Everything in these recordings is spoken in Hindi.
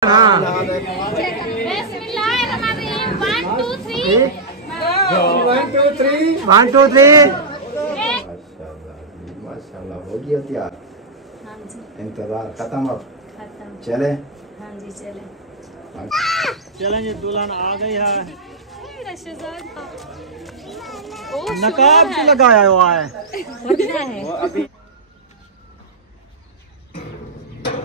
1 2 3 माशाल्लाह हो गया तैयार। हाँ जी। इंतजार खत्म अब खत्म। चले। हाँ जी चले। चलेंगे। दुल्हन आ गई है। नकाब क्यों लगाया हुआ है?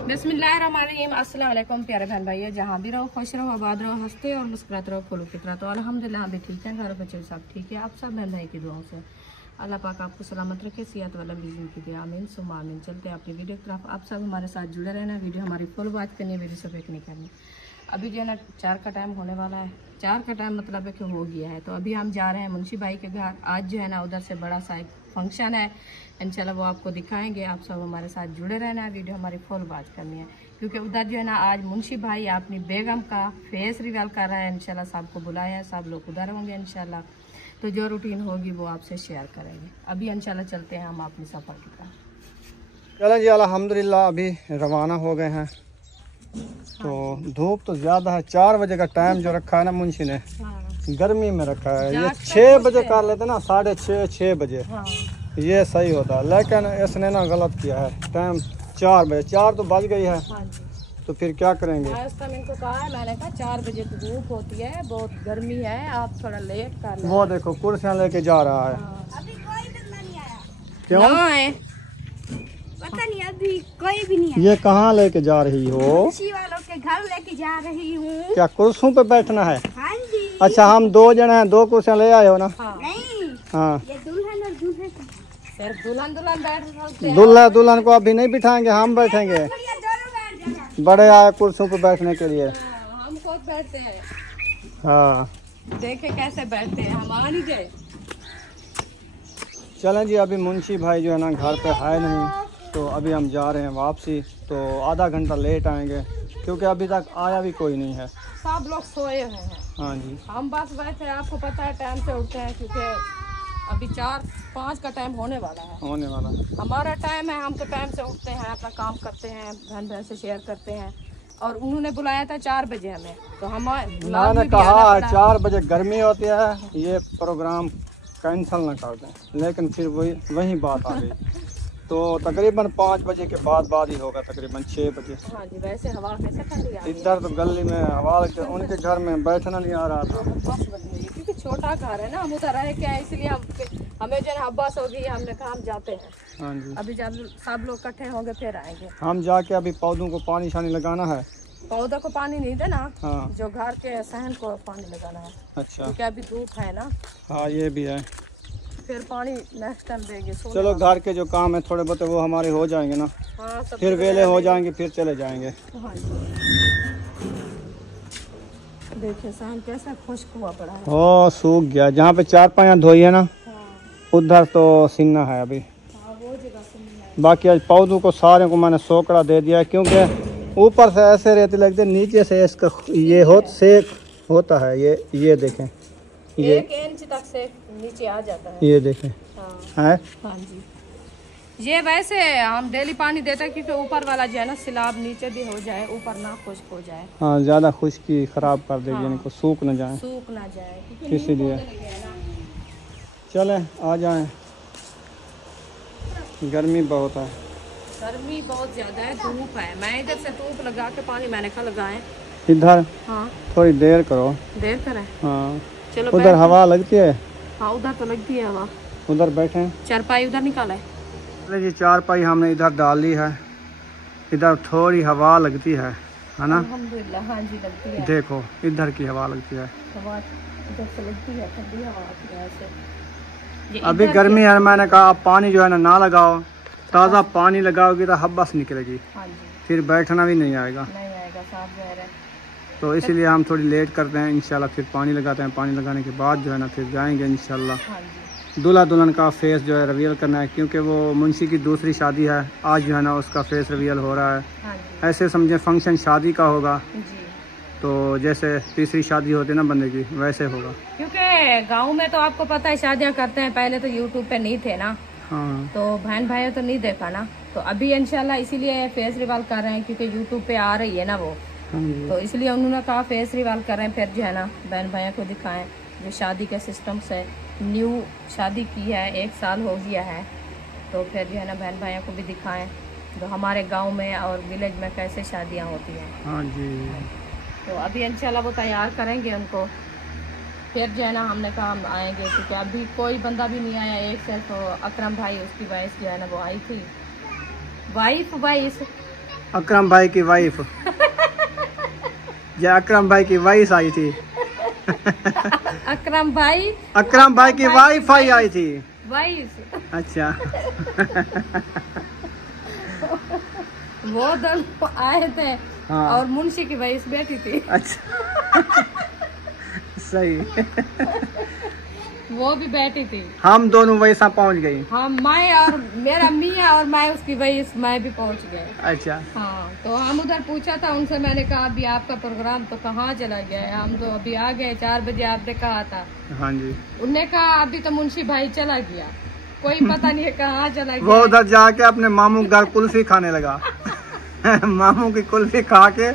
बिस्मिल्लाहिर्रहमानिर्रहीम। अस्सलाम वालेकुम प्यारे बहन भाइयों, जहाँ भी रहो खुश रहो, आबाद रहो, हंसते और मुस्कुराते रहो, फूलो फितरा। तो अल्हम्दुलिल्लाह अभी ठीक है, घर बच्चे सब ठीक है। आप सब बहन भाई की दुआओं से अल्लाह पाक आपको सलामत रखे, सेहत वाला बीजिंग की दिया। आमीन सुम्मा आमीन। चलते हैं अपनी वीडियो की तरफ। आप सब हमारे साथ जुड़े रहना, वीडियो हमारी फुल बात करनी है, वीडियो से ब्रेक नहीं करनी। अभी जो है ना 4 का टाइम होने वाला है। 4 का टाइम मतलब है कि हो गया है। तो अभी हम जा रहे हैं मुंशी भाई के घर। आज जो है ना उधर से बड़ा सा एक फंक्शन है, इंशाल्लाह वो आपको दिखाएंगे। आप सब हमारे साथ जुड़े रहना है, वीडियो हमारी फुल बात करनी है, क्योंकि उधर जो है ना आज मुंशी भाई अपनी बेगम का फेस रिवील कर रहा है। इंशाल्लाह सबको बुलाया है, सब लोग उधर होंगे इंशाल्लाह। तो जो रूटीन होगी वो आपसे शेयर करेंगे। अभी इंशाल्लाह चलते हैं हम अपनी सफ़र की तरफ। चलें जी, अल्हम्दुलिल्लाह अभी रवाना हो गए हैं। तो धूप तो ज़्यादा है। 4 बजे का टाइम जो रखा है ना मुंशी ने, गर्मी में रखा है। ये 6 बजे कर लेते ना, 6:30 बजे ये सही होता। लेकिन इसने ना गलत किया है, टाइम 4 बजे। 4 तो बज गई है, तो फिर क्या करेंगे? इनको कहा है, मैंने कहा 4 बजे तो धूप होती है, बहुत गर्मी है, आप थोड़ा लेट कर लें। वो देखो कुर्सियाँ लेके जा रहा है। अभी कोई बंदा नहीं आया। क्यों? पता नहीं, अभी कोई भी नहीं आया। ये कहाँ लेके जा रही हो? मुंशी वालों के घर लेके जा रही हूँ। क्या कुर्सियों पे बैठना है? हाँ जी। अच्छा, हम 2 जने हैं, 2 कुर्सियाँ ले आए हो ना? नहीं, हाँ। ये दुल्हन और दूल्हे सिर्फ दुल्हन बैठ सकते हैं। दुल्हन को अभी नहीं बिठाएंगे, हम बैठेंगे। बड़े आए कुर्सियों पे बैठने के लिए। हम खुद बैठते हैं। हाँ, देखे कैसे बैठते हैं, हम आ नहीं गए। चलें जी, अभी मुंशी भाई जो है ना घर पे है नहीं, तो अभी हम जा रहे हैं वापसी। तो आधा घंटा लेट आएंगे, क्योंकि अभी तक आया भी कोई नहीं है। सब लोग सोए हुए हैं। हाँ जी। हम बस बैठे, आपको पता है टाइम से उठते हैं, क्योंकि अभी 4-5 का टाइम होने वाला है। हमारा टाइम है, हम तो टाइम से उठते हैं, अपना काम करते हैं, बहन बहन से शेयर करते हैं। और उन्होंने बुलाया था 4 बजे हमें, तो मैंने कहा 4 बजे गर्मी होती है, ये प्रोग्राम कैंसिल ना कर दें, लेकिन फिर वही बात आ गई। तो तकरीबन 5 बजे के बाद ही होगा, तकरीबन 6 बजे। हाँ जी। वैसे हवा कैसे ठंडी आ रही है इधर तो गली में हवा लगती है, उनके घर में बैठना नहीं आ रहा था। क्योंकि छोटा घर है ना, हम उधर रहे क्या, इसलिए हमें जो है अब्बास होगी, हमने कहा हम जाते हैं। हाँ जी। अभी जब सब लोग इकट्ठे होंगे फिर आएंगे। हम जाके अभी पौधों को पानी शानी लगाना है। पौधों को पानी नहीं देना। हाँ। जो घर के सहन को पानी लगाना है। अच्छा। क्योंकि अभी धूप है ना। हाँ, ये भी है। फिर पानी नेक्स्ट टाइम देंगे। चलो, घर के जो काम है थोड़े बहुत वो हमारे हो जाएंगे ना। हाँ, फिर वेले हो जाएंगे, फिर चले जाएंगे। हाँ। देखिए सहन कैसा खुश्क हुआ पड़ा है। ओ, सूख गया। जहाँ पे 4 धोई है ना, उधर तो सीना है अभी। वो जगह है। बाकी आज पौधों को सारे को मैंने सोकड़ा दे दिया है, क्योंकि ऊपर से ऐसे रेती लगती है, नीचे से इसका ये सेक होता है। ये देखें, ये 1 इंच तक से नीचे आ जाता है। ये देखें। हाँ जी। ये वैसे हम डेली पानी देते हैं, क्योंकि ऊपर वाला जो है ना सिलाब नीचे भी हो जाए, ऊपर ना खुश्क हो जाए। हाँ, ज़्यादा खुश्की ख़राब कर देगी, इनको सूख ना जाए, इसीलिए। चलें, आ जाएं। गर्मी बहुत है। गर्मी बहुत ज्यादा है, धूप है। मैं इधर से धूप लगा के पानी मैंने कहा लगाए इधर। हाँ, थोड़ी देर करो। देर करें। हाँ, चलो। उधर हवा लगती है। हाँ, उधर तो लगती है हवा। उधर बैठे। चारपाई उधर निकाला है। चलिए जी, 4 हमने इधर डाल ली है। इधर थोड़ी हवा लगती है ना? अल्हम्दुलिल्लाह। हाँ जी, लगती है। देखो, इधर की हवा लगती है। हवा इधर से लगती है, ठंडी हवा आती है ऐसे। अभी गर्मी है, मैंने कहा आप पानी जो है ना लगाओ। ताज़ा पानी लगाओगी तो हब्बस निकलेगी। हाँ जी। फिर बैठना भी नहीं आएगा। साफ ज़हर है। तो इसीलिए हम थोड़ी लेट करते हैं। इंशाल्लाह फिर पानी लगाते हैं। पानी लगाने के बाद जो है ना फिर जाएंगे इंशाल्लाह। हाँ जी। दूल्हा दुल्हन का फेस जो है रिवील करना है, क्योंकि वो मुंशी की दूसरी शादी है। आज जो है ना उसका फेस रिवील हो रहा है। हाँ जी। ऐसे समझे फंक्शन शादी का होगा, जी। तो जैसे तीसरी शादी होती है ना बंदे की, वैसे होगा। क्योंकि गांव में तो आपको पता है शादियां करते हैं, पहले तो यूट्यूब पे नहीं थे ना। हाँ। तो बहन भाइयों तो नहीं देखा ना, तो अभी इंशाल्लाह इसीलिए फेस रिवील कर रहे हैं, क्योंकि यूट्यूब पे आ रही है ना वो। तो इसलिए उन्होंने कहा फेस रिवाल करें, फिर जो है ना बहन भैया को दिखाएं जो शादी के सिस्टम से न्यू शादी की है, 1 साल हो गया है, तो फिर जो है ना बहन भैया को भी दिखाएं जो हमारे गांव में और विलेज में कैसे शादियां होती हैं। हाँ जी। तो अभी इंशाल्लाह वो तैयार करेंगे उनको, फिर जो है ना हमने कहा हम आएंगे, क्योंकि अभी कोई बंदा भी नहीं आया, एक सिर्फ अकरम भाई उसकी वाइफ जो है ना वो आई थी, वाइफ अकरम भाई की वाइफ या अकरम भाई की वाइफ आई थी अकरम भाई की वाइफ आई थी। वाइफ अच्छा वो दोनों आए थे। हाँ। और मुंशी की वाइफ बैठी थी। अच्छा सही वो भी बैठी थी। हम दोनों वैसा पहुंच गई। हाँ, मैं और मेरा मियाँ और मैं उसकी वाइफ, मैं भी पहुंच गए। अच्छा। हाँ, तो हम उधर पूछा था उनसे, मैंने कहा अभी आपका प्रोग्राम तो कहाँ चला गया है, हम तो अभी आ गए 4 बजे आपने कहा था। हाँ जी। उनने कहा अभी तो मुंशी भाई चला गया, कोई पता नहीं है कहाँ चला गया। वो उधर जाके अपने मामू घर कुल्फी खाने लगा मामू की कुल्फी खा के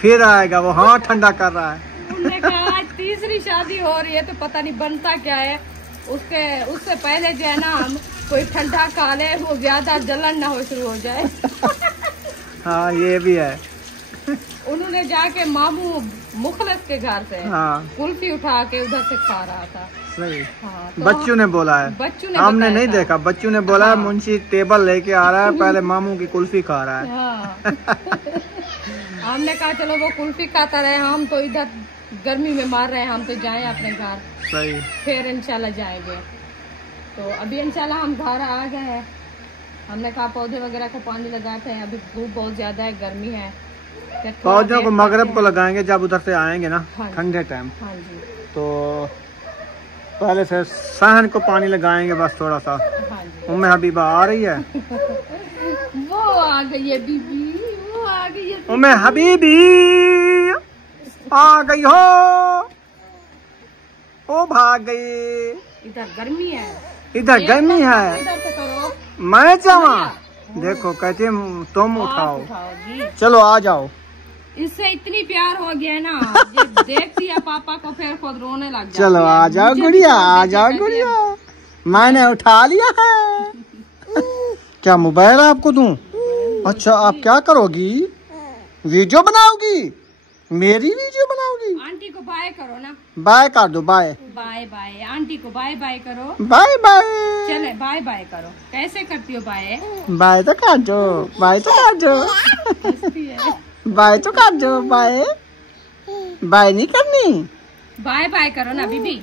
फिर आएगा, वो हाँ ठंडा कर रहा है। उन्होंने कहा आज तीसरी शादी हो रही है तो पता नहीं बनता क्या है, उससे पहले जो है ना हम कोई ठंडा खा ले, वो ज्यादा जलन ना हो शुरू हो जाए। हाँ ये भी है। उन्होंने जाके मामू मुखलस के घर से हाँ कुल्फी उठा के उधर से खा रहा था। सही। हाँ, तो बच्चू ने बोला है, बच्चू ने हमने बताया नहीं था। देखा, बच्चू ने बोला हाँ। मुंशी टेबल लेके आ रहा है, पहले मामू की कुल्फी खा रहा है। हाँ। हमने कहा चलो वो कुल्फी खाता रहे, हम तो इधर गर्मी में मार रहे हैं, हम तो जाएं अपने घर, सही। फिर इंशाल्लाह जाएंगे। तो अभी इंशाल्लाह हम घर आ गए हैं। हमने कहा पौधे वगैरह को पानी लगाते हैं, अभी धूप बहुत ज्यादा है, गर्मी है। फिर थोड़ा पौधों को वेट मगरब करते को हैं। लगाएंगे जब उधर से आएंगे ना, हाँ। ठंडे टाइम। हाँ जी। तो पहले से सहन को पानी लगाएंगे बस थोड़ा सा। हाँ जी। उम्मे हबीबा आ रही है। वो आ गई है बीबी, वो आ गई है। उम्मे हबीबी आ गई हो, ओ भाग गई। इधर गर्मी है, इधर गर्मी है, इधर से करो। मैं जावा। देखो कहती है तुम आप उठाओ, उठाओ जी। चलो आ जाओ। इससे इतनी प्यार हो गया है ना, ये देखती है पापा को फिर खुद रोने लग जाती चलो है। आ जाओ मुझे गुड़िया, भी आ कहती जाओ है, गुड़िया, मैंने उठा लिया है। क्या मोबाइल आपको दूं? अच्छा आप क्या करोगी? वीडियो बनाओगी? मेरी वीडियो बनाओगी? आंटी को बाय करो ना, बाय कर दो, बाय बाय बाय। आंटी को बाय बाय करो, बाय बाय। चले बाय बाय करो। कैसे करती हो बाय? बाय तो कर दो, बाय तो कर दो, हंसती है। बाय तो कर दो, बाय बाय नहीं करनी, बाय बाय करो ना बीबी,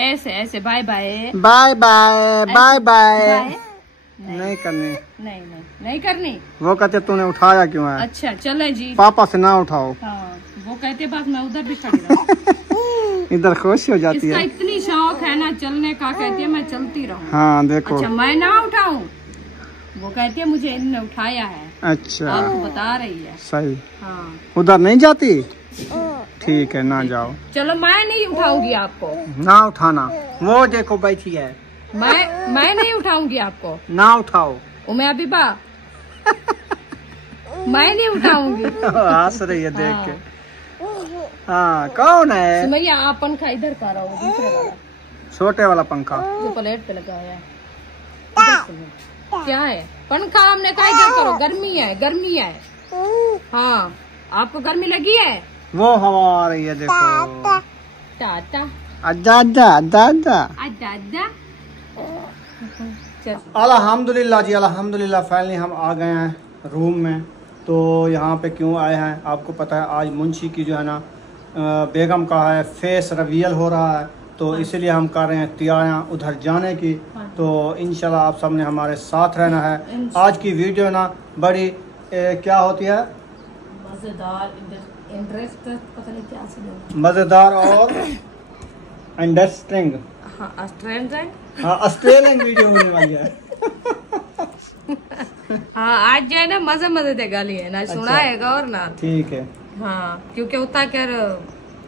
ऐसे ऐसे bye bye. Bye bye bye bye bye नहीं करनी। नहीं नहीं नहीं करनी। वो कहते तूने उठाया क्यों है? अच्छा चले जी। पापा से ना उठाओ। हाँ, वो कहते बस मैं उधर भी खड़ी रहूं। इधर खुश हो जाती इसका है। इतनी शौक है ना चलने का, कहती है मैं चलती रहूं। हाँ देखो। अच्छा मैं ना उठाऊं, वो कहती है मुझे इन्होंने उठाया है। अच्छा आपको बता रही है। सही। हाँ उधर नहीं जाती? ठीक है ना जाओ। चलो मैं नहीं उठाऊंगी आपको, ना उठाना, वो देखो बैठी है। मैं नहीं उठाऊंगी आपको। ना उठाओ। उमे अबीबा मैं नहीं उठाऊंगी। हंस रही है देख के। हाँ कौन है? सुमैया आप पंखा इधर का रहो, दूसरे वाला छोटे वाला पंखा जो प्लेट पे लगाया है। इधर सुनो। क्या है पंखा? हमने कहा इधर करो, गर्मी है, गर्मी है। हाँ आपको गर्मी लगी है? वो हवा आ रही है देखो। टाटा अद्दा अद्दा अद्दा अद्दा। आजा आजा। चल अल्हम्दुलिल्लाह जी, अल्हम्दुलिल्लाह फाइनली हम आ गए हैं रूम में। तो यहाँ पे क्यों आए हैं आपको पता है, आज मुंशी की जो है ना बेगम का है फेस रिवील हो रहा है, तो इसलिए हम कर रहे हैं तैयारियाँ उधर जाने की। तो इंशाल्लाह आप सबने हमारे साथ रहना है। आज की वीडियो ना बड़ी क्या होती है, मजेदार, इंटरेस्ट, पता नहीं क्या से मज़ेदार और इंटरेस्टिंग। हाँ स्ट्रेंज है। हाँ ऑस्ट्रेलियन वीडियो होने वाली है। हाँ आज जो है ना मजे मजे दे गाली है ना, सुना है गौर ना। ठीक है। हाँ क्योंकि उतना कर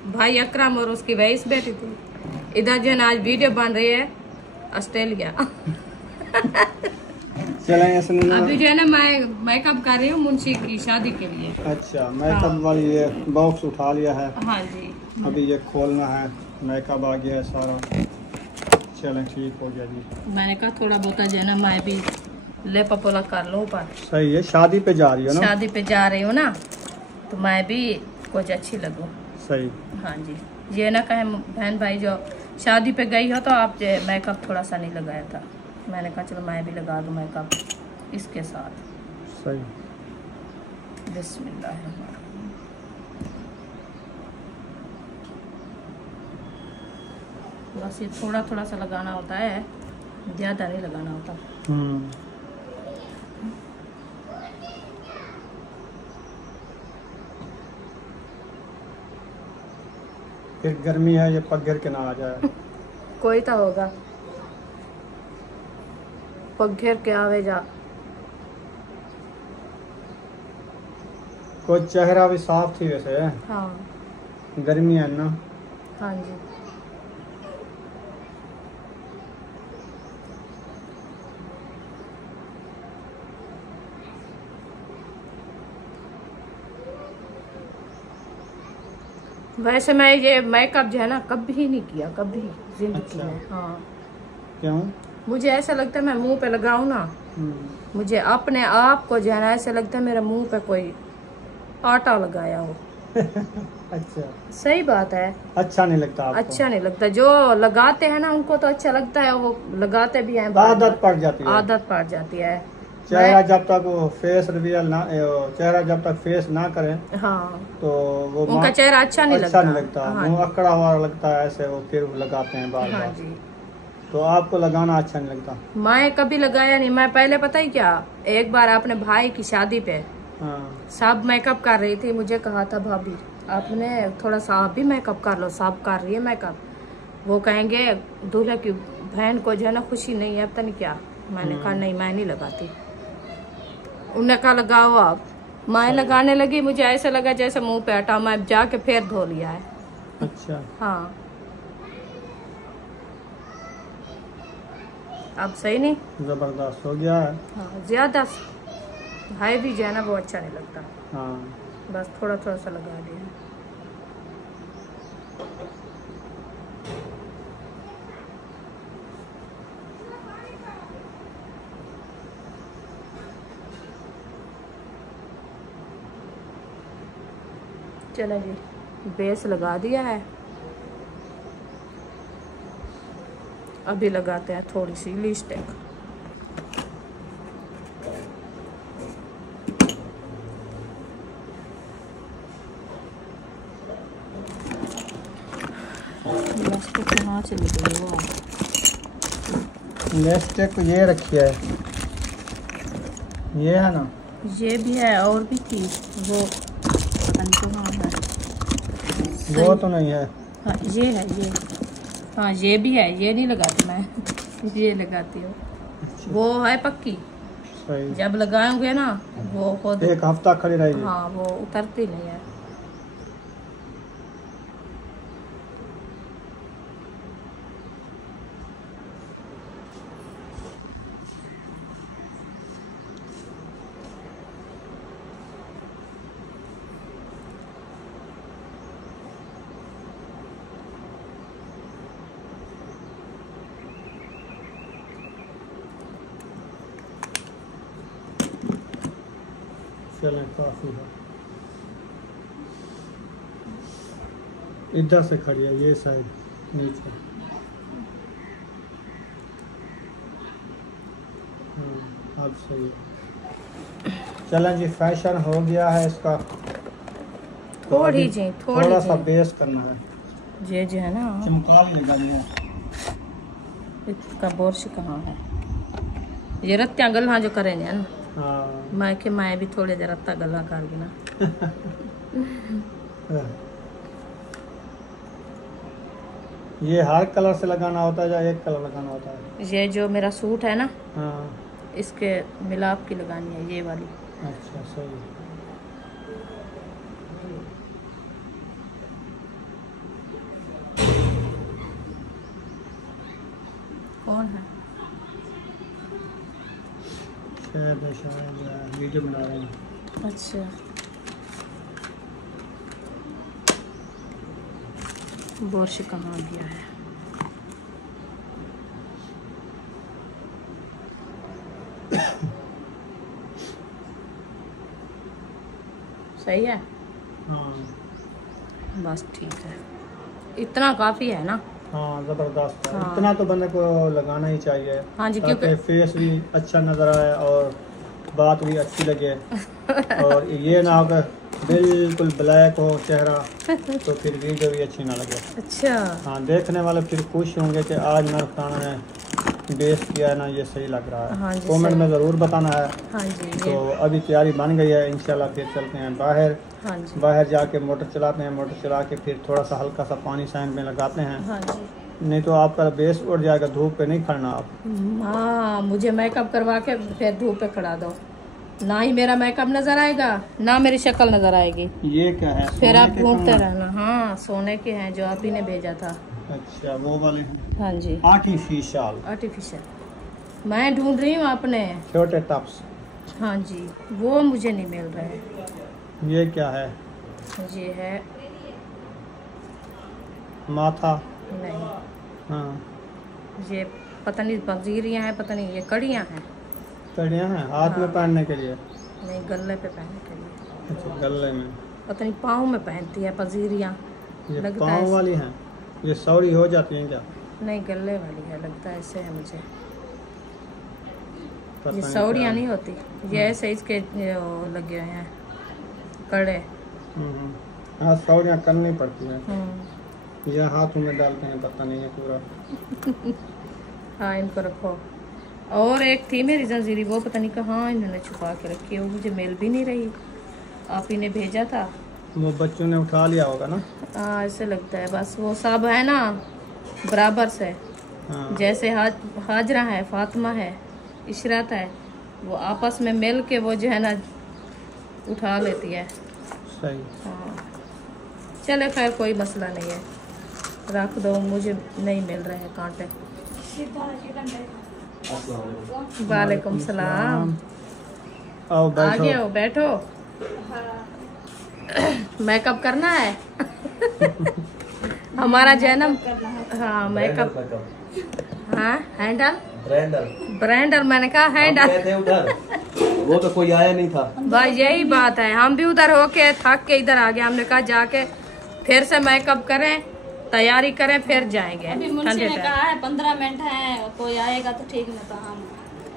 भाई अकरम और उसकी वाइफ बैठी थी इधर, जो है ना आज वीडियो बन रही है ऑस्ट्रेलिया। चलें इसने अभी जो है ना मैं मेकअप कर रही हूँ मुंशी की शादी के लिए। अच्छा मेकअप वाली ये बॉक्स उठा लिया है, हाँ जी। अभी ये खोलना है, मेकअप आ गया है सारा। चलें ठीक हो गया जी। मैंने कहा थोड़ा बहुत जो है ना मैं भी ले पपोला कर लूँ, पर सही है, शादी पे जा रही हो ना? शादी पे जा रही हूँ ना, तो मैं भी कुछ अच्छी लगूँ। सही। हाँ जी, ये ना कहे बहन भाई जो शादी पे गई हो तो आप जो मेकअप थोड़ा सा नहीं लगाया था, मैंने कहा चलो मैं भी लगा दूँ मेकअप इसके साथ। सही। बिस्मिल्लाह। बस ये थोड़ा थोड़ा सा लगाना होता है, ज़्यादा नहीं लगाना होता। फिर गर्मी है, ये पग गिर के ना आ जाए। कोई तो होगा पग घेर के आवे जा। कोई चेहरा भी साफ थी वैसे है। हाँ गर्मी है ना। हाँ जी। वैसे मैं ये मेकअप जो है ना कभी नहीं किया, कभी जिंदगी अच्छा। में। हाँ क्यों? मुझे ऐसा लगता है मैं मुंह पे लगाऊं ना, मुझे अपने आप को जो है ना ऐसा लगता है मेरे मुंह पे कोई आटा लगाया हो। अच्छा। सही बात है। अच्छा नहीं लगता आपको? अच्छा नहीं लगता, जो लगाते हैं ना उनको तो अच्छा लगता है, वो लगाते भी हैं। आदत पड़ जाती है। आदत पड़ जाती है। चेहरा जब तक वो फेस रिवील ना, चेहरा जब तक फेस ना करें हाँ तो वो उनका चेहरा अच्छा नहीं लगता। हाँ मुंह अकड़ा हुआ लगता है ऐसे, वो फिर लगाते हैं बार हाँ बार। जी। तो आपको लगाना अच्छा नहीं लगता? मैं कभी लगाया नहीं। मैं पहले पता ही क्या, एक बार अपने भाई की शादी पे हाँ। सब मेकअप कर रही थी, मुझे कहा था भाभी आपने थोड़ा सा आप भी मेकअप कर लो, सब कर रही है मेकअप, वो कहेंगे दूल्हे की बहन को जो है ना खुशी नहीं है, पता नहीं क्या। मैंने कहा नहीं मैं नहीं लगाती। उन्होंने कहा लगाओ आप। मैं लगाने लगी, मुझे ऐसा लगा जैसे मुंह पे हटा, मैं जाके फिर धो लिया है। अच्छा। हाँ अब सही नहीं, जबरदस्त हो गया है। हाँ ज्यादा भाई भी जो है ना वो अच्छा नहीं लगता। हाँ। बस थोड़ा थोड़ा सा लगा दिया। चलो जी बेस लगा दिया है, अभी लगाते हैं थोड़ी सी लिपस्टिक। लिपस्टिक कहाँ चली गई वो? लिपस्टिक ये रखी है, ये है ना? ये भी है और भी थी वो, पता नहीं कहाँ है। वो तो नहीं है। हाँ ये है ये, हाँ ये भी है, ये नहीं लगाती मैं ये लगाती हूँ। वो है पक्की, सही। जब लगाओगे ना वो खुद एक हफ्ता खड़ी रहेगी। हाँ वो उतरती नहीं है। चलें काफी है। इधर से खड़ी है ये साइड नीचे। अब सही है। चलें जी फैशन हो गया है इसका। थोड़ी जी थोड़ा सा बेस करना है। ये जो है ना चमका भी लगा दिया। इसका बोर्श कहाँ है? ये रत्तिया गल्ला जो करें ना, हाँ। मैं के मैं भी थोड़े जरा रत्ता गल्ला कर दी ना। ये हर कलर से लगाना होता है या एक कलर लगाना होता है? ये जो मेरा सूट है ना, हाँ। इसके मिलाप की लगानी है ये वाली। अच्छा सही। कौन है? वीडियो बना रहे हैं। अच्छा, बोर्श कहाँ गया है? सही है। हाँ बस ठीक है, इतना काफी है ना। हाँ ज़बरदस्त है। हाँ। इतना तो बंदे को लगाना ही चाहिए। हाँ जी, ताकि क्योंकि फेस भी अच्छा नज़र आए और बात भी अच्छी लगे। और ये ना हो कि बिल्कुल ब्लैक हो चेहरा तो फिर वीडियो भी अच्छी ना लगे। अच्छा, हाँ, देखने वाले फिर खुश होंगे कि आज नूर खान ने बेस किया है ना, ये सही लग रहा हाँ है। जी, कमेंट सही। में ज़रूर बताना है। हाँ जी, तो ये अभी तैयारी बन गई है, इंशाल्लाह फिर चलते हैं बाहर। हाँ जी, बाहर जाके मोटर चलाते हैं, मोटर चला के फिर थोड़ा सा हल्का सा पानी साइड में लगाते हैं। हाँ जी। नहीं तो आपका बेस उड़ जाएगा, धूप पे नहीं खड़ना आप। हाँ, मुझे मेकअप करवा के फिर धूप पे खड़ा दो, ना ही मेरा मेकअप नजर आएगा ना मेरी शक्ल नजर आएगी। ये क्या है? फिर आप सोने के ढूंढते कंगन? रहना। हाँ, सोने के हैं जो आप ही ने भेजा था। अच्छा, वो वाले हैं हाँ जी, आर्टिफिशियल आर्टिफिशियल मैं ढूंढ रही हूँ अपने। छोटे टप्स। हाँ जी, वो मुझे नहीं मिल रहे। ये क्या है? ये है, माथा? नहीं, हाँ, ये पता नहीं पंजीरियाँ हैं, पता नहीं ये कड़ियाँ हैं। कड़ियाँ हैं हाथ में हाँ। पहनने के लिए? नहीं, गले पे पहनने के लिए। अच्छा, गले में। पता नहीं पाँव में पहनती है पंजीरियाँ। ये लगता है पाँव वाली हैं? ये सौड़ी हो जाती हैं क्या? नहीं, गले वाली है, लगता है ऐसे है मुझे। पता ये नहीं सौड़ियाँ क्या। नहीं होती, ये ऐसे इसके लगे हुए हैं कड़े। हाँ, सौड़ियाँ करनी पड़ती हैं। हम्म, ये हाथों में डालते हैं, पता नहीं है पूरा। हाँ, इनको रखो। और एक थी मेरी जंजीरी, वो पता नहीं कहाँ इन्होंने छुपा के रखी है, वो मुझे मिल भी नहीं रही। आप ही ने भेजा था। वो बच्चों ने उठा लिया होगा ना? हाँ, ऐसे लगता है। बस वो सब है ना बराबर से, हाँ। जैसे हाजरा है, फातिमा है, इशरत है, वो आपस में मिल के वो जो है ना उठा लेती है। सही। हाँ, चले खैर, कोई मसला नहीं है, रख दो। मुझे नहीं मिल रहे हैं कांटे। वालेकुम सलाम। आओ आ बैठो। गए हो, बैठो। मेकअप करना है। हमारा जन्म। हाँ, मेकअप। हाँ, हैंडल ब्रांडर, मैंने कहा हैंडल। उधर वो तो कोई आया नहीं था। भाई यही बात है, हम भी उधर होके थक के इधर आ गए। हमने कहा जाके फिर से मेकअप करें, तैयारी करें, फिर जाएंगे। अभी मुंशी ने कहा है 15 मिनट है, कोई आएगा तो ठीक, नहीं तो हम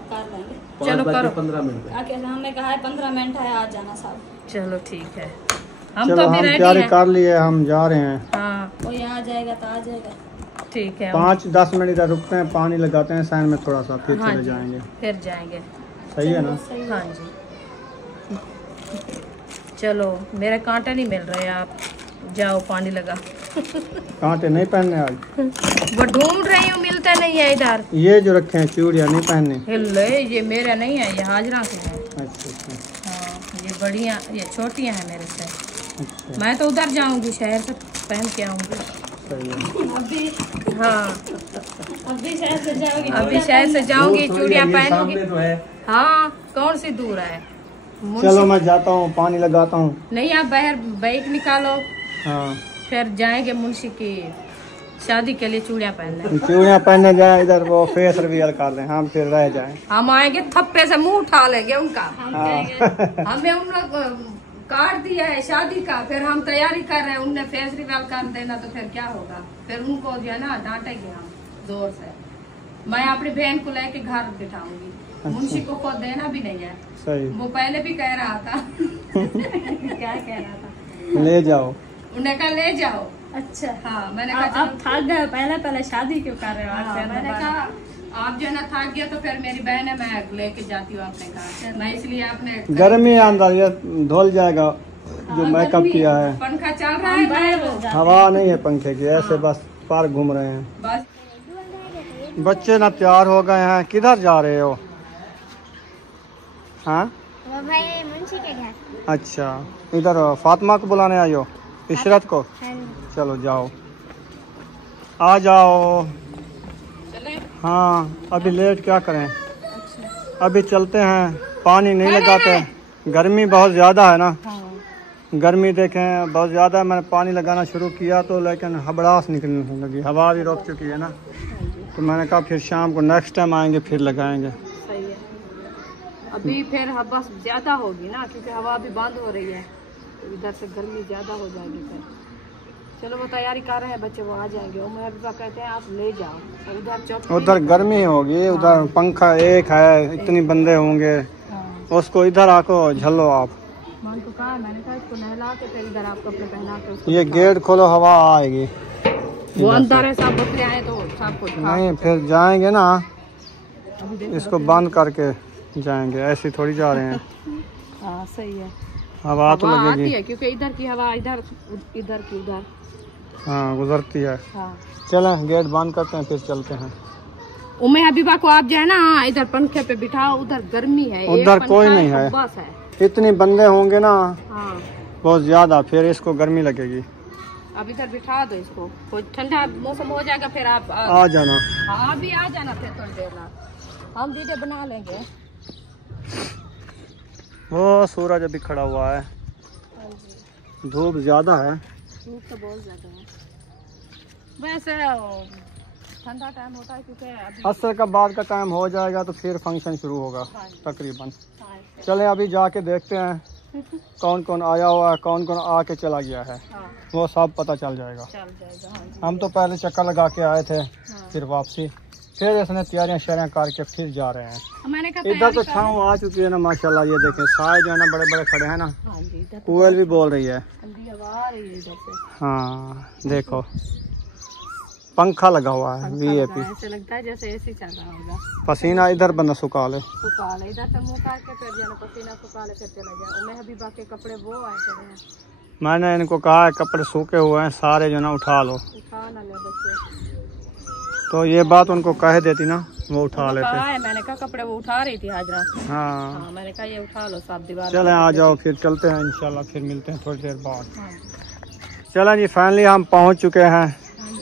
कर लेंगे। चलो करो। 15 मिनट। आके हमने कहा है 15 मिनट है, आ जाना सब। चलो ठीक है, हम चलो तो अभी हम रेडी तैयारी हैं। कर लिए, हम जा रहे हैं। हाँ, कोई आ जाएगा तो आ जाएगा। ठीक है। 5-10 मिनट इधर रुकते हैं, पानी लगाते हैं साइड में थोड़ा सा, फिर हाँ चले जी, जाएंगे। फिर जाएंगे। सही है ना? हाँ जी, चलो। मेरे कांटे नहीं मिल रहे, आप जाओ पानी लगा। कांटे नहीं पहनने आज? वो ढूंढ रही हूँ, मिलते नहीं है इधर। ये जो रखे हैं चूड़ियाँ नहीं पहननी? हिल्ले, ये मेरे नहीं है, ये हाजरा के हैं। अच्छा अच्छा हाँ, ये बढ़िया, ये छोटियाँ हैं मेरे से। अच्छा, मैं तो उधर जाऊंगी, शहर से पहन के आऊंगी। सही है। अभी हाँ, अभी शहर से जाओगी? अभी शहर से जाऊंगी, चूड़ियाँ पहनूंगी। सामने तो है। हाँ, कौन सी दूर है? चलो मैं जाता हूँ, पानी लगाता हूँ। नहीं, आप बाहर बाइक निकालो, हाँ, फिर जाएंगे मुंशी की शादी के लिए चूड़ियाँ पहनने। चूड़ियाँ पहनने जाए, इधर वो फेस रिवील कर दें, हम फिर रह जाएं। हम आएंगे, थप्पे से मुंह उठा लेंगे उनका। हाँ। हमें उन लोग कार्ड दिया है शादी का, फिर हम तैयारी कर रहे हैं, उनने फेस रिवील कर देना तो फिर क्या होगा? फिर उनको जो है ना डांटेंगे हम जोर से। मैं अपनी बहन को लेके घर बिठाऊंगी। मुंशी को खुद देना भी नहीं है। सही, वो पहले भी कह रहा था। क्या कह रहा था? ले जाओ। उन्हें कहा ले जाओ। अच्छा, हाँ, मैंने अब कहा थक गए, पहले पहले शादी क्यों कर रहे हो? हाँ, फिर मैंने दोबारा। कहा आप जो है ना थक गया तो फिर मेरी बहन है, मैं लेके जाती हूँ अपने घर। मैं इसलिए अपने गर्मी अंदर ये धुल जाएगा जो मेकअप किया है। पंखा चल रहा है बाहर हो जाते। हवा नहीं है पंखे की, ऐसे बस पार्क घूम रहे हैं। बस। बच्चे ना तैयार हो गए हैं, किधर जा रहे हो? हाँ, वो भाई मुंशी के घर। अच्छा, इधर फातिमा को बुलाने आई हो? इशरत को? हाँ जी। चलो जाओ, आ जाओ। चले। हाँ, अभी लेट क्या करें, अभी चलते हैं, पानी नहीं लगाते, गर्मी बहुत ज़्यादा है ना। गर्मी देखें बहुत ज़्यादा है। मैंने पानी लगाना शुरू किया तो लेकिन हबड़ास निकलने लगी, हवा भी रुक चुकी है ना। तो मैंने कहा फिर शाम को नेक्स्ट टाइम आएंगे फिर लगाएंगे। सही है, अभी फिर हवा ज़्यादा होगी ना, क्योंकि हवा अभी बंद हो रही है, तो इधर से गर्मी ज़्यादा हो जाएगी। फिर चलो वो तैयारी कर रहे हैं बच्चे, वो आ जाएंगे। उमर अभी कहते हैं आप ले जाओ, उधर चौक उधर गर्मी होगी, उधर पंखा एक है, इतने बंदे होंगे, उसको इधर आको झलो आप। मान को कहा, मैंने कहा इसको नहला के फिर इधर आप कपड़े पहना के उसको ये गेट खोलो, हवा आएगी। वो अंदर है, सब बकरे आए तो सबको नहीं फिर जाएंगे ना, इसको बंद करके जाएंगे, ऐसे थोड़ी जा रहे हैं। हाँ सही है, हवा तो आती लगेगी। है क्योंकि इधर की हवा इधर इधर की उधर हाँ गुजरती है। हाँ। चलें गेट बंद करते हैं फिर चलते हैं। उम्मे हबीबा को आप जो है ना इधर पंखे पे बिठाओ, उधर गर्मी है, उधर एक कोई पंखा नहीं है, बस है। इतने बंदे होंगे ना हाँ, बहुत ज्यादा, फिर इसको गर्मी लगेगी। अब इधर बिठा दो इसको, कोई ठंडा मौसम हो जाएगा फिर आप आ जाना। हाँ अभी आ जाना, फिर थोड़ी देर में हम वीडियो बना लेंगे। वो सूरज अभी खड़ा हुआ है, धूप ज्यादा है, धूप तो बहुत ज्यादा है। वैसे ठंडा टाइम होता है क्योंकि अभी असर का बाद का टाइम हो जाएगा तो फिर फंक्शन शुरू होगा तकरीबन। चलें अभी जाके देखते हैं कौन कौन आया हुआ है, कौन कौन आके चला गया है, वो सब पता चल जाएगा। हम तो पहले चक्कर लगा के आए थे, फिर वापसी, फिर इसने तैयारियां शरियां करके फिर जा रहे हैं। मैंने कहा इधर तो छाँव आ चुकी है ना माशाल्लाह, ये देखें साए जो है ना बड़े बड़े खड़े हैं ना, कोयल भी बोल रही है। हाँ देखो पंखा लगा हुआ है वीआईपी, ऐसे लगता है जैसे एसी चल रहा होगा। पसीना इधर बंदा सुखा ले, इधर से मुँह काट के फिर जाना, पसीना सुखा ले फिर चला जाए। मैं अभी बाकी कपड़े वो आए चले हैं, मैंने इनको कहा है कपड़े सूखे हुए हैं सारे जो ना उठा लो, उठा ना ले बच्चे। तो ये बात उनको कह देती ना वो उठा लेते। है मैंने कहा कपड़े वो उठा रही थी हाजरा। हाँ मैंने कहा ये उठा लो, सब दीवार। चलें आ जाओ फिर चलते हैं इंशाल्लाह, फिर मिलते हैं थोड़ी देर बाद। चलें जी फाइनली हम पहुंच चुके हैं,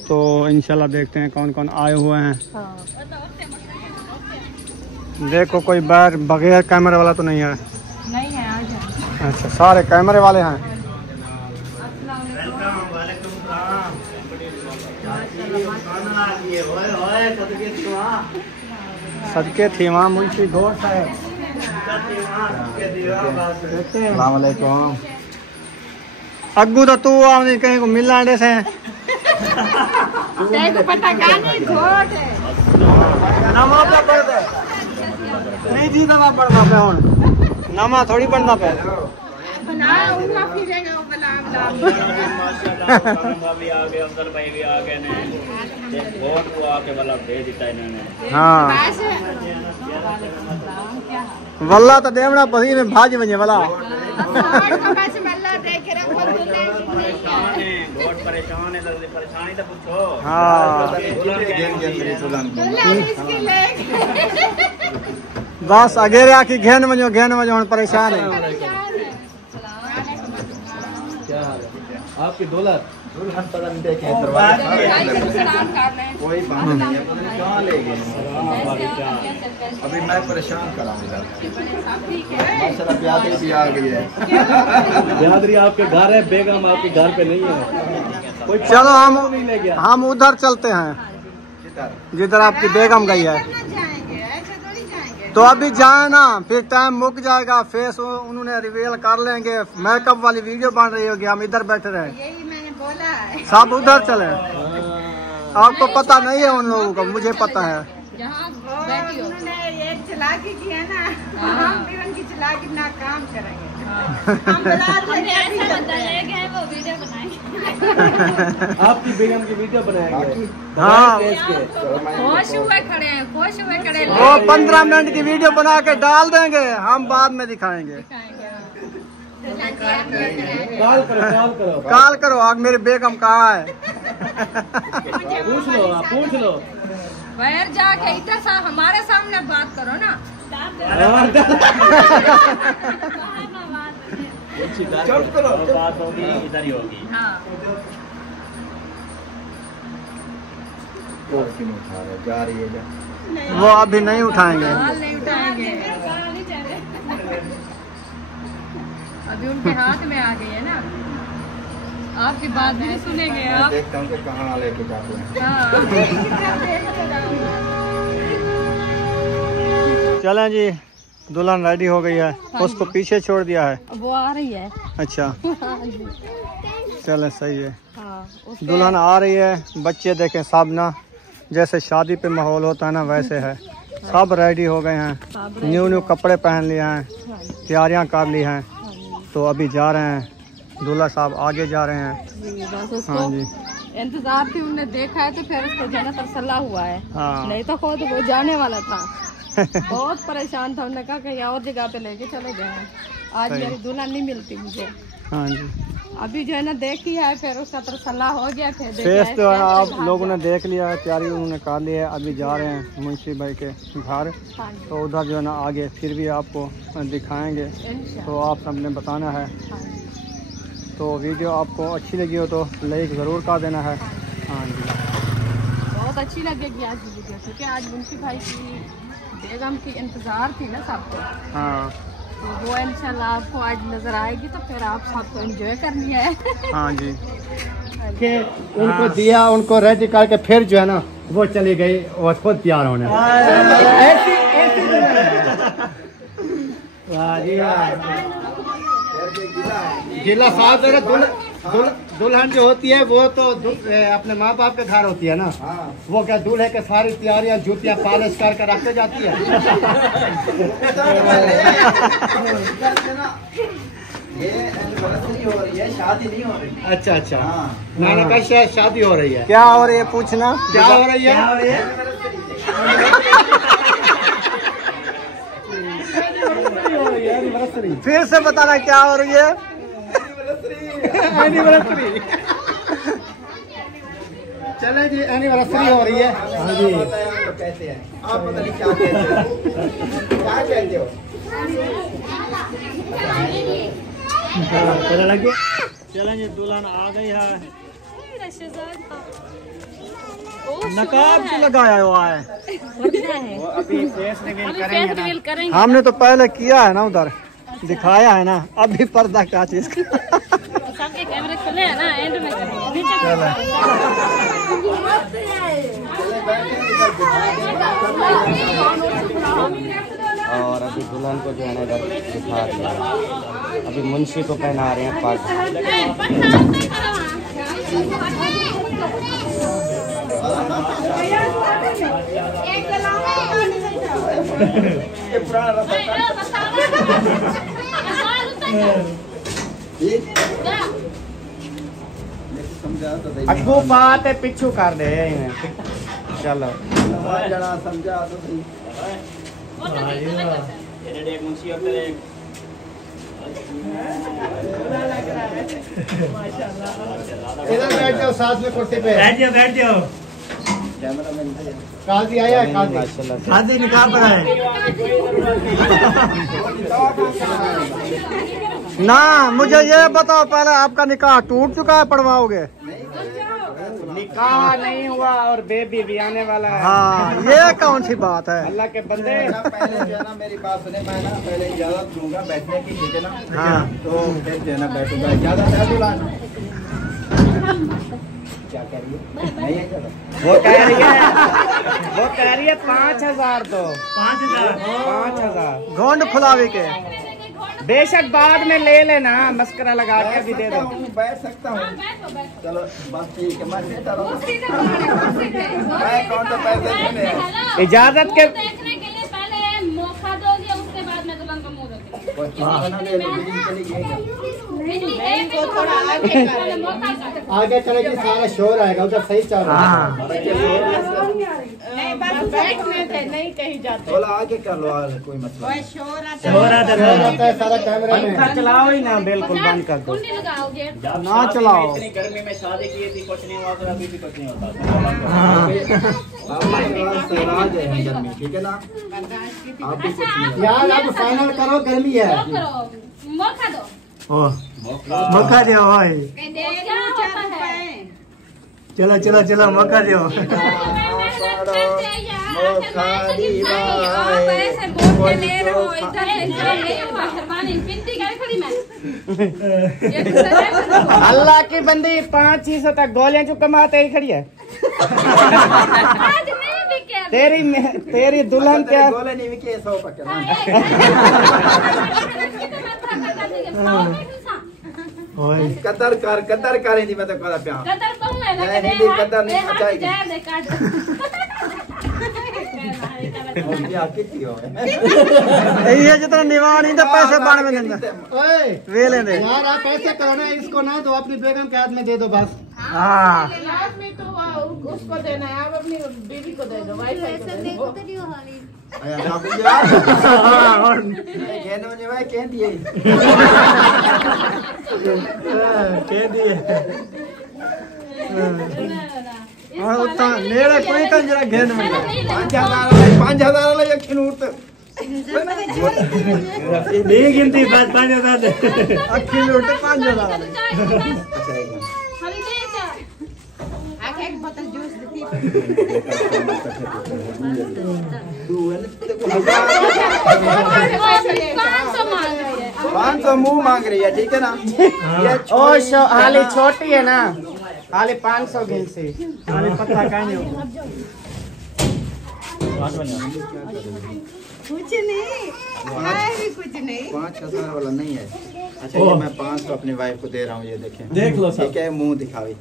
तो इंशाल्लाह देखते हैं कौन कौन आए हुए हैं। देखो कोई बगैर कैमरे वाला तो नहीं है? नहीं है, आ जाए। अच्छा सारे कैमरे वाले हैं। सदके थी वहाँ मुंशी घोष है। अस्सलाम वालेकुम। अग्गू तो तू आपने कहीं को मिलना डे से पता क्या नहीं घोट है। नमा पे पड़ दे नहीं जी, नमा पड़ना पे हुन नमा थोड़ी पड़ना पे बना उड़ा फिरेगा वो बना भी आ गए, अफजल भाई भी आ गए ने, वोट को आके वाला भेज दिता इन्होंने। हाँ वल्ला तो देवना पसी में भाज बने वाला वोट परेशान है, परेशानी तो पूछो। हाँ बस अगेरे आके घेन मजो हम परेशान है। क्या हाल है आपकी? डॉलर कोई बात नहीं है, पता नहीं कहाँ ले गए। अभी मैं परेशान कराऊंगा। माशाल्लाह बियादरी भी आ गई है। बियादरी आपके घर है, बेगम आपके घर पे नहीं है। कोई चलो नहीं ले गया। हम उधर चलते हैं जिधर आपकी बेगम गई है। तो अभी जाए ना, फिर टाइम मुक जाएगा, फेस उन्होंने रिवील कर लेंगे, मेकअप वाली वीडियो बन रही होगी, हम इधर बैठे रहे। यही मैंने बोला है। सब उधर चले, आपको पता नहीं है उन लोगों का, मुझे पता है। उन्होंने ये चालाकी की है ना, हम भी उनकी चालाकी ना काम करेंगे। हम वो वीडियो बनाएंगे। आपकी बेगम की वीडियो बनाएंगे। हाँ खुश हुए खड़े हैं, खुश हुए खड़े। वो 15 मिनट की वीडियो बना के डाल देंगे, हम बाद में दिखाएंगे। कॉल करो कॉल करो आग मेरी बेगम कहाँ है। पूछ लो, आप पूछ लो। बाहर जाके इधर सा हमारे सामने बात करो ना। बात होगी इधर ही होगी। जा रही है वो अभी नहीं उठाएंगे। उठाएंगे। अभी उनके हाथ में आ गई है ना, आपकी बात भी नहीं सुनेंगे मैं आप। देखता हूँ कि कहाँ लेके जाते हैं। हाँ। चलें जी, दुल्हन रेडी हो गई है, उसको पीछे छोड़ दिया है। वो आ रही है। अच्छा चलें, सही है। हाँ, दुल्हन आ रही है, बच्चे देखें सब ना जैसे शादी पे माहौल होता है ना वैसे है। सब रेडी हो गए हैं, न्यू न्यू कपड़े पहन लिए हैं, तैयारियां कर ली हैं। तो अभी जा रहे हैं, दूल्हा साहब आगे जा रहे हैं। बस उसको हाँ जी, इंतजार थी, उनने देखा है तो फिर उसको जाना तरसला हुआ है। हाँ। नहीं तो खुद वो जाने वाला था। बहुत परेशान था, उन्होंने कहा कहीं और जगह पे लेके चले गए, आज मेरी दुल्हन नहीं मिलती मुझे। हाँ जी। अभी जो है ना देखी है, फिर उसका तरसला हो गया। फिर फेस तो आप लोगों ने देख लिया है, तैयारी उन्होंने कर ली है। अभी जा रहे हैं मुंशी भाई के घर, तो उधर जो है ना आगे फिर भी आपको दिखाएंगे, तो आप सबने बताना है। तो वीडियो आपको अच्छी लगी हो तो लाइक ज़रूर कर देना है। हाँ जी, बहुत अच्छी लगेगी आज की वीडियो, क्योंकि आज मुंशी भाई की बेगम की इंतजार थी ना सबको। हाँ तो वो इंशाल्लाह आपको आज नजर आएगी, तो फिर आप सबको एंजॉय करनी है। हाँ जी। के उनको दिया, उनको रेडी करके फिर जो है ना वो चली गई और खुद तैयार होने। गिला साहब दुल्हन जो होती है वो तो अपने माँ बाप के घर होती है ना, वो क्या दूल्हे के सारी तैयारियां जूतियां पॉलिश करके रख के जाती है। ये एनिवर्सरी हो रही है, शादी नहीं हो रही। अच्छा अच्छा, मैंने कहा शायद शादी हो रही है। क्या हो रही है पूछना, क्या हो रही है? फिर से बताना क्या हो रही है। एनिवर्सरी। चले जी, एनिवर्सरी हो रही है। हाँ जी, तो कहते हैं आप पता नहीं क्या कहते हो, क्या कहते हो? चलें जी, दुल्हन आ गई है। नकाब क्यों लगाया हुआ है? करेंगे। हमने तो पहले किया है ना, उधर दिखाया है ना, अभी पर्दा क्या चीज का। सबके कैमरे खुले हैं ना, एंड में करेंगे। नीचे और अभी दुल्हन को जो है ना इधर दिखा दिया। अभी मुंशी को पहना रहे हैं पग। अगू बात है, पिछू कर दे। चलो जरा समझा तो सही। इधर बैठ जाओ, साथ में कुर्सी पे बैठ जाओ। काजी आया है, काजी काजी निकाह पर है ना। मुझे ये बताओ पहले, आपका निकाह टूट चुका है, पढ़वाओगे? निकाह नहीं हुआ और बेबी भी आने वाला है। हाँ, ये कौन सी बात है? अल्लाह के बंदे। पहले जो है ना मेरी बात सुने, मैं ना पहले इजाजत दूंगा बैठने की, ठीक है ना? हाँ। तो फिर जो है ना बैठूंगा। इजाजत है दुल्हन? क्या कह रही है? नहीं है इजाजत? वो कह रही है 5,000 दो। 5,000 गोंड खुलावे के। बेशक बाद में ले लेना, मस्करा लगा के भी दे दो। बैठ सकता हूँ। चलो बस ठीक है, मैं देता रहूँ। मैं कौन सा पैसे देने हैं? इजाजत के देखने के लिए पहले मौका दोगे, उसके बाद में दुल्हन को मुंह दोगे। आगे चलेगी, सारा शोर आएगा, उधर सही चल रहा है। नहीं बस बैठने थे, नहीं कहीं जाते। बोला आगे कर लो, कोई मतलब नहीं। शोर आता शोर आता है सारा कैमरे में। चलाओ ही ना, बिल्कुल बंद कर दो। कुंडी लगाओगे। ना चलाओ। इतनी गर्मी में शादी की थी, कुछ नहीं हुआ, अभी भी कुछ नहीं होता। सहराज है गर्मी, ठीक है ना? आप भी कुछ नहीं। यार अब फाइनल करो, गर्मी है। करो, मौका दो। मौका दो भाई। क्या होता है? चलो चलो चलो, मौका दो। मेहनत करते हैं यार। खाली आप ऐसे बोल के ले रहे हो इधर से पिंती गई खड़ी मैं अल्लाह की बंदी 500 तक गोलियां चुप कमाते ही खड़ी है। आज नहीं बिके तेरी दुल्हन क्या गोले नहीं बिके 100 पकड़ कदर करें जी मैं तो कदा प्यार कदर तो है ना नहीं कदर नहीं अच्छा है ये जितना निवान ही तो पैसे बाण में देंगे ओए वे लेंगे यार आप ऐसे करो ना, इसको ना दो, अपनी बेगम के हाथ में दे दो बस। हाँ लास्ट में तो उसको देना है, आप अपनी बीवी को दे दो, वाईफाई को दे दो। आया ना बुझा कहने मुझे भाई कह दिए और उतना नेड़े कोई का जरा घेन में 5000 ले एक खिनूट नहीं गिनती 5000 अखी लूट 5000 एक बोतल जूस देती 500 मुंह मांग रही है, ठीक है ना? ओ हाली छोटी है ना, हाली 500 गिन से हाली पत्ता का नहीं कुछ नहीं है भी कुछ नहीं 5000 वाला नहीं है। अच्छा ये मैं 500 अपनी वाइफ को दे रहा हूँ, ये देखें देख लो ठीक है, मुंह दिखावी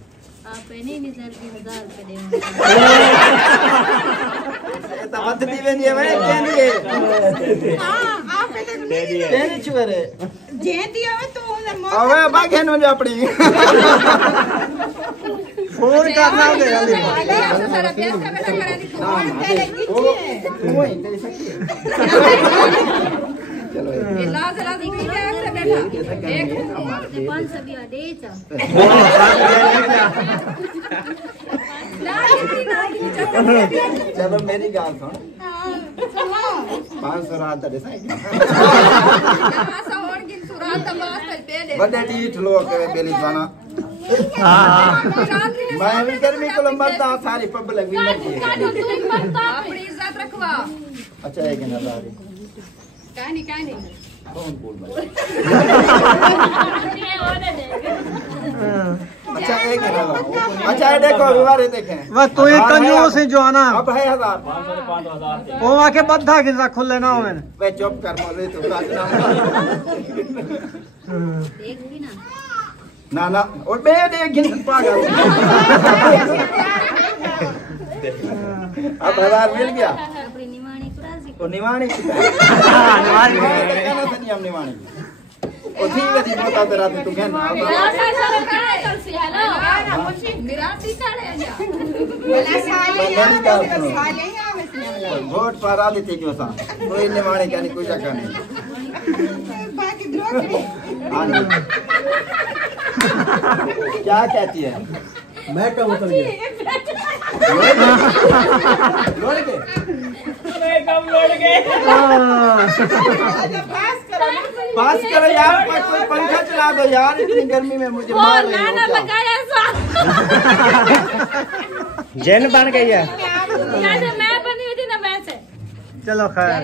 अपनी फोन करना दे सारा प्यार का बेटा करा दी चलो ये लाज ला दी की प्यार से बेटा एक 500 भी दे चा चलो मेरी गाल सुन 500 रात दे बड़े टीठ लोग बेली जाना मैं भी गर्मी को मरता सारी पब्लिक भी मरती है अपनी इज्जत रखवा अच्छा है कि ना दादी कहानी कौन बोल अच्छा है कि ना अच्छा है देखो विवाह देखें बस तू एक कंजूस ही जो आना अब है 1000 वो आके बद्धा किसा खुले ना होवे वे चुप कर मोरे तो काटना ना ना और बे दे गिन पागल अब 1000 मिल गया तो निवाणी निवाणी ओ ठीक है जी बता दे रात तू कहना वोट पर आदि थी क्यों सा कोई निवाणी क्या नहीं कोई जगह नहीं क्या कहती है मैं क्या बोतल गया लोड़ के कब लोड़ गए पास करो यार, कोई पंखा चला दो यार, इतनी गर्मी में मुझे मार रही हो जैन बन गई है। मैं बनी हुई थी ना वैसे। चलो खैर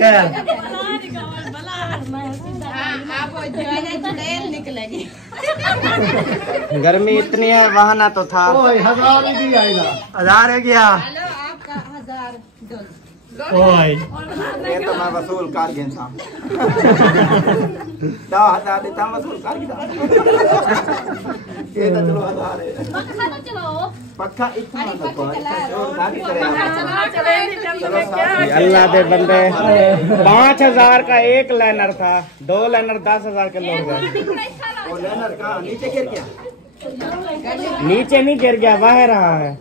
खैर निकलेगी गर्मी इतनी है, वहाँ ना तो था 1000 ही आएगा 1000 है गया आपका 1000 ये तो मैं वसूल कर गया 10,000 देता वसूल कर गया ये तो चलो 1000 है पक्का तो चलो पक्का इतना तो अल्लाह दे बंदे 5000 का एक लाइनर था, 2 लाइनर 10,000 के लोग हैं। वो लेनर का नीचे गिर गया, नीचे नहीं गिर गया, वह रहा है।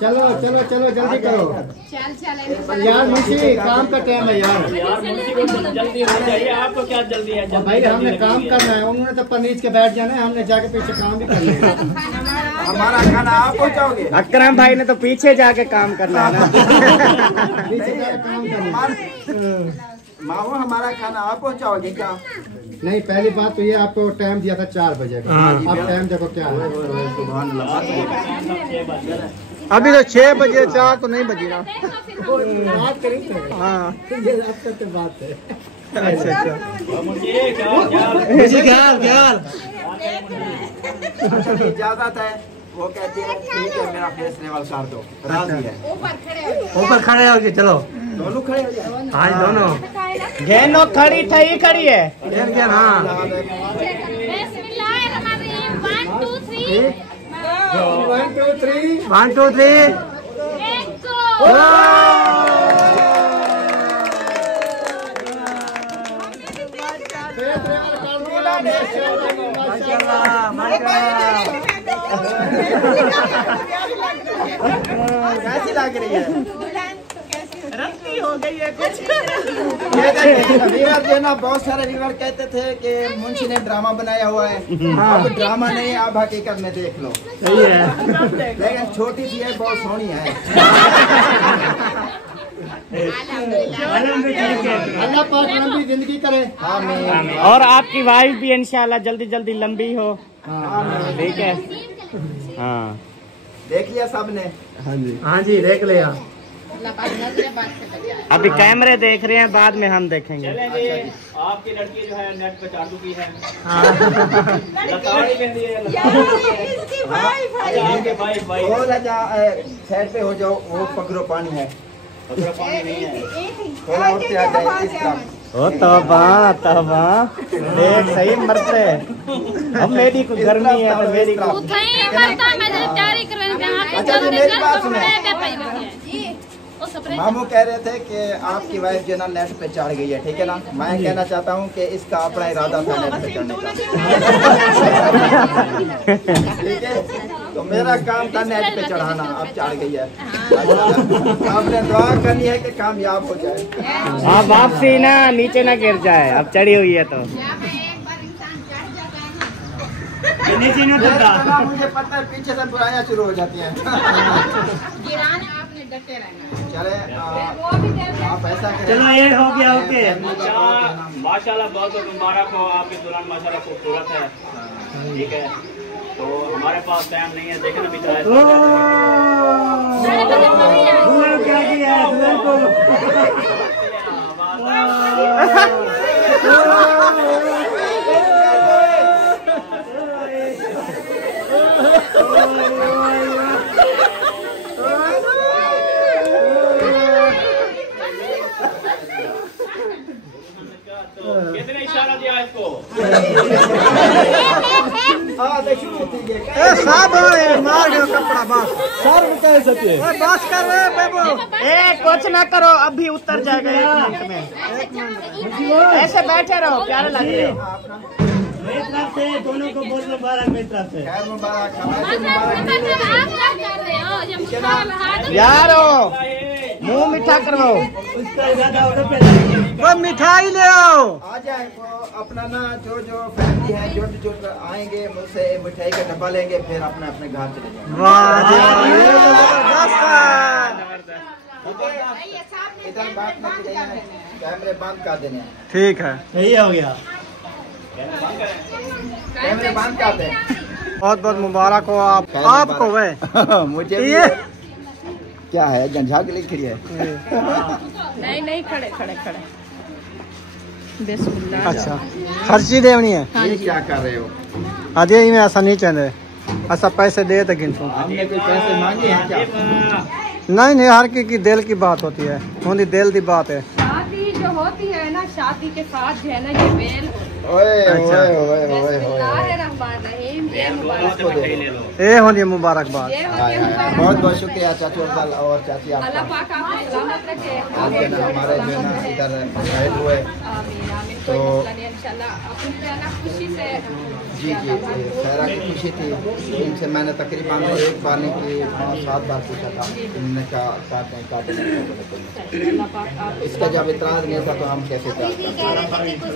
चलो चलो चलो जल्दी करो चल यार, मुंशी काम का टाइम है यार मुंशी को जल्दी हो जाइए, आपको क्या जल्दी है? भाई हमने काम करना है, उन्होंने तो पनीर के बैठ जाना है, हमने जाके पीछे काम भी करना है। हमारा खाना आप पहुंचाओगे? अकरम भाई ने तो पीछे जाके काम करना है ना। पीछे जाके काम करना है। माओ हमारा खाना आप पहुंचाओगे क्या? नहीं, पहली बात तो ये आपको टाइम दिया था 4 बजे का, अब टाइम देखो क्या है। अभी तो 6 बजे 4 तो नहीं बजी ना। हाँ बात है। अच्छा अच्छा इजाजत है, वो कहती है ठीक है मेरा फेस लेवल कर दो, राजी है। ऊपर खड़े हो गए, चलो दोनों खड़े हो जाए। हाँ दोनों घेनो खड़ी थई खड़ी है। हाँ 1 2 3 कैसी लग रही है? रंगी हो गई है कुछ। वीवर जो ना, बहुत सारे वीवर कहते थे कि मुंशी ने ड्रामा बनाया हुआ है। अब ड्रामा नहीं, आप हकीकत में देख लो। सही है। लेकिन छोटी सी है, बहुत सोहनी है। अल्लाह पाक लंबी जिंदगी करे। आमीन। और आपकी वाइफ भी इंशाल्लाह जल्दी जल्दी लंबी हो। ठीक है। हाँ देख लिया सबने? हाँ जी देख लिया। अभी कैमरे देख रहे हैं, बाद में हम देखेंगे। आपकी लड़की जो है नेट पे चढ़ चुकी है। लताड़ी पहनी है, इसकी वाइफ है। आपके भाई हो जा, साइड पे हो जाओ, वो पकड़ो पानी है। पानी नहीं है। थोड़ा और से आ जाए इस तरफ। ओ तबा देख सही मरते। अब मेरी को गर्मी है तो मेरी को अच्छा जी मेरी बात सुने, मामू कह रहे थे कि आपकी वाइफ जो ना नेट पे चढ़ गई है, ठीक है ना। मैं कहना चाहता हूँ कि इसका अपना इरादा था नेट पे चढ़ने का, ठीक है। तो मेरा काम था नेट पे चढ़ाना, अब चढ़ गई है। आपने दुआ करनी है कि कामयाब हो जाए। हाँ वापसी ना नीचे ना गिर जाए, अब चढ़ी हुई है तो। मुझे पता है पीछे से बुराइयां शुरू हो जाती हैं। चले आप ऐसा करें। चलो ये हो गया, ओके। माशाल्लाह बहुत बहुत मुबारक हो, आपकी दुल्हन माशाल्लाह खूबसूरत है। ठीक है, तो हमारे पास टाइम नहीं है, देखें अभी क्या किया कितने इशारा दिया इसको? सब मार गया कपड़ा बस। सर कह सकते बस कर रहे बाबू। कुछ ना करो, अभी उतर जाएगा 1 मिनट में। ऐसे बैठे रहो, प्यारे लग रहे हो। मेरी तरफ से दोनों को बोल मुबारक। मेरी तरफ से खैर मुबारक। यारो मुंह मीठा करवाओ। उसका इरादा उधर पे वो मिठाई ले आओ। आ जाए वो अपना ना, जो जो फैमिली है जो आएंगे मुझसे मिठाई का डब्बा लेंगे, फिर अपने अपने घर चले जाएंगे। इधर बात मत करिए, कैमरे बंद कर देने। ठीक है, यही हो गया। कैमरे बंद कर दें। बहुत बहुत मुबारक हो आपको। वह मुझे भी ये क्या है, गंजा के लिए खड़ी है। नहीं खड़े बिस्मिल्लाह। अच्छा खर्ची देवनी है। ये क्या कर रहे हो? आधे ही में ऐसा नहीं चाहते, ऐसा पैसे दे तो गिनसू। हमने कोई पैसे मांगे हैं क्या? नहीं हर की दिल की बात होती है, उनकी दिल की बात है। शादी जो होती है ना, शादी के साथ जो है ना ये बेल अच्छा। ये होनी मुबारकबाद। बहुत बहुत शुक्रिया चाचू अफजल और चाची आपका। अल्लाह पाक आपको सलामत रखे। आज जो ना हमारे जो है ना इधर शहीद हुए, तो खुशी से जी खैरा की खुशी थी। इनसे मैंने तकरीबन एक बार नहीं कि 5-7 बार पूछा था, उन्होंने क्या काटते हैं। इसका जब इतराज नहीं था तो हम कैसे कुछ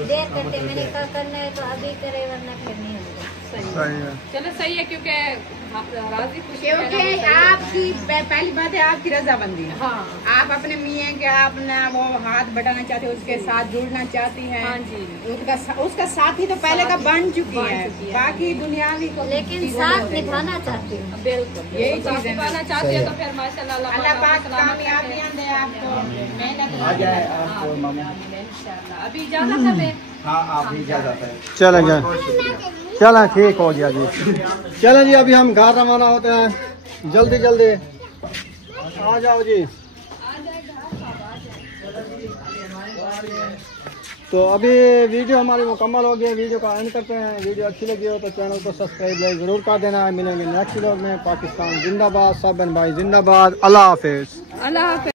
देर करते, मैंने कहा करना है तो अभी करे वरना फिर नहीं होगा। सही है। चलो सही है, क्योंकि राजी खुशी क्योंकि आपकी पहली बात है आपकी रजामंदी। हाँ आप अपने मियाँ के अपना वो हाथ बढ़ाना चाहते हैं, उसके साथ जुड़ना चाहती हैं। हाँ जी, उसका साथी तो पहले का बन चुकी है, बाकी दुनियावी को लेकिन साथ निभाना चाहती हूँ। बिल्कुल यही साथ चीज़ है। निभाना चाहती है तो फिर माशाल्लाह अल्लाह पाक कामयाबियां दे आपको, मेहनत आ जाए आपको मामी। इंशाल्लाह। अभी इजाजत है। हाँ आप भी जा जाता है। चलें चलें, ठीक हो गया जी। चलें जी, अभी हम घर रवाना होते हैं, जल्दी जल्दी आ जाओ जी। तो अभी वीडियो हमारी मुकम्मल हो गई, वीडियो का एंड करते हैं। वीडियो अच्छी लगी हो तो चैनल को सब्सक्राइब लाइक ज़रूर कर देना है। मिलेंगे नेक्स्ट व्लॉग में। पाकिस्तान जिंदाबाद, सब भाई जिंदाबाद। अल्लाह हाफिज़। अल्लाह हाफिज़।